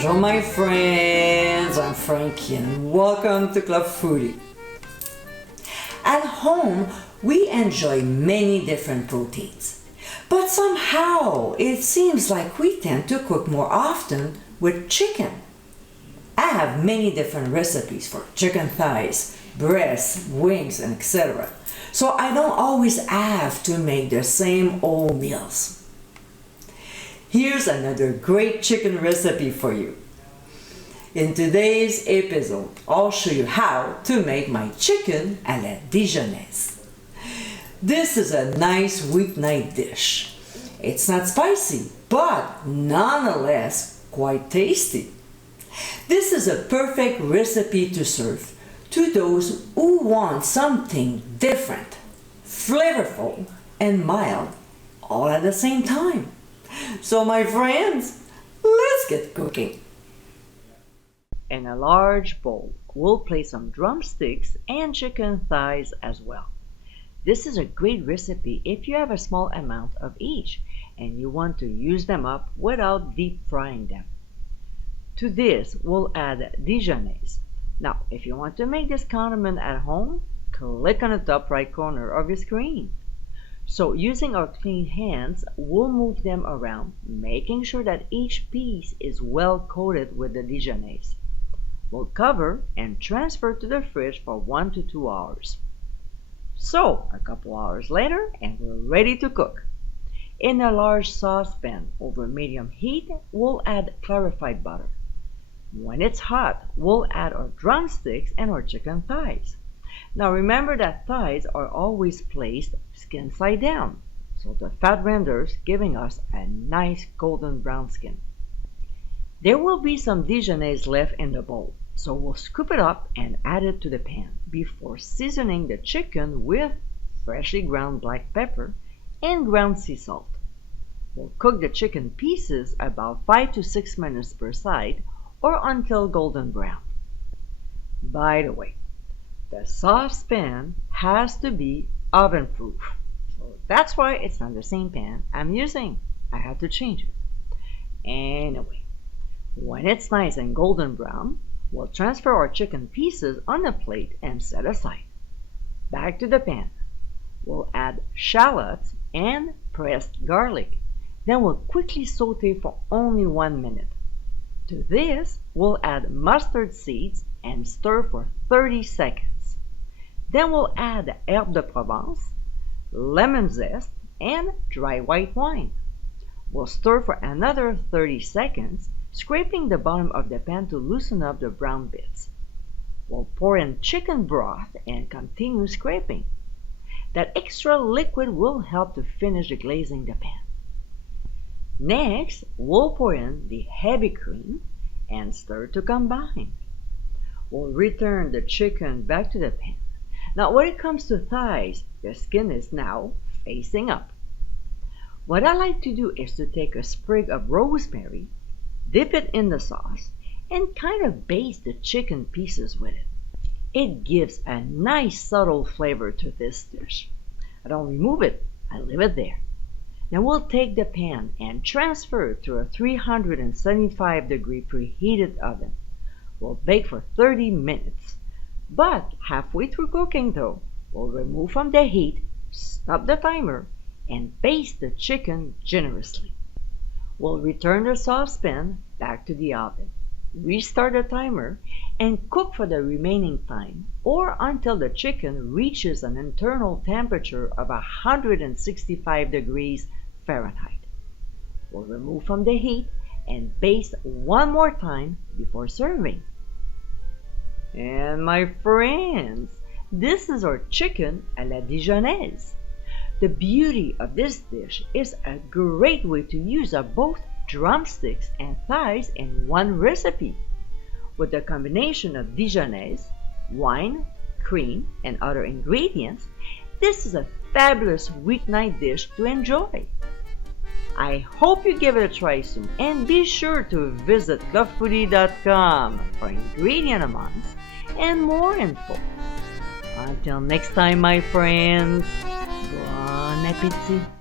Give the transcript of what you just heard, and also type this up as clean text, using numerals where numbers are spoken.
Bonjour my friends, I'm Frankie and welcome to Club Foodie. At home, we enjoy many different proteins, but somehow it seems like we tend to cook more often with chicken. I have many different recipes for chicken thighs, breasts, wings, and etc. So I don't always have to make the same old meals. Here's another great chicken recipe for you. In today's episode, I'll show you how to make my chicken à la Dijonnaise. This is a nice weeknight dish. It's not spicy, but nonetheless quite tasty. This is a perfect recipe to serve to those who want something different, flavorful, and mild all at the same time. So my friends, let's get cooking. In a large bowl, we'll place some drumsticks and chicken thighs as well. This is a great recipe if you have a small amount of each and you want to use them up without deep frying them. To this, we'll add Dijonnaise. Now, if you want to make this condiment at home, click on the top right corner of your screen. So using our clean hands, we'll move them around, making sure that each piece is well coated with the Dijonnaise. We'll cover and transfer to the fridge for 1 to 2 hours. So, a couple hours later, and we're ready to cook. In a large saucepan over medium heat, we'll add clarified butter. When it's hot, we'll add our drumsticks and our chicken thighs. Now remember that thighs are always placed skin side down, so the fat renders giving us a nice golden brown skin. There will be some Dijonnaise left in the bowl, so we'll scoop it up and add it to the pan before seasoning the chicken with freshly ground black pepper and ground sea salt. We'll cook the chicken pieces about 5 to 6 minutes per side or until golden brown. By the way, the saucepan has to be oven proof, so that's why it's not the same pan I'm using. I had to change it. Anyway, when it's nice and golden brown, we'll transfer our chicken pieces on a plate and set aside. Back to the pan. We'll add shallots and pressed garlic. Then we'll quickly saute for only 1 minute. To this, we'll add mustard seeds and stir for 30 seconds. Then we'll add herbe de Provence, lemon zest, and dry white wine. We'll stir for another 30 seconds, scraping the bottom of the pan to loosen up the brown bits. We'll pour in chicken broth and continue scraping. That extra liquid will help to finish the glazing the pan. Next, we'll pour in the heavy cream and stir to combine. We'll return the chicken back to the pan. Now when it comes to thighs, the skin is now facing up. What I like to do is to take a sprig of rosemary, dip it in the sauce, and kind of baste the chicken pieces with it. It gives a nice subtle flavor to this dish. I don't remove it, I leave it there. Now we'll take the pan and transfer it to a 375-degree preheated oven. We'll bake for 30 minutes. But halfway through cooking though, we'll remove from the heat, stop the timer, and baste the chicken generously. We'll return the saucepan back to the oven, restart the timer, and cook for the remaining time or until the chicken reaches an internal temperature of 165 degrees Fahrenheit. We'll remove from the heat and baste one more time before serving. And my friends, this is our chicken à la Dijonnaise. The beauty of this dish is a great way to use up both drumsticks and thighs in one recipe. With the combination of Dijonnaise, wine, cream, and other ingredients, this is a fabulous weeknight dish to enjoy. I hope you give it a try soon, and be sure to visit clubfoodie.com for ingredient amounts and more info. Until next time, my friends, bon appétit!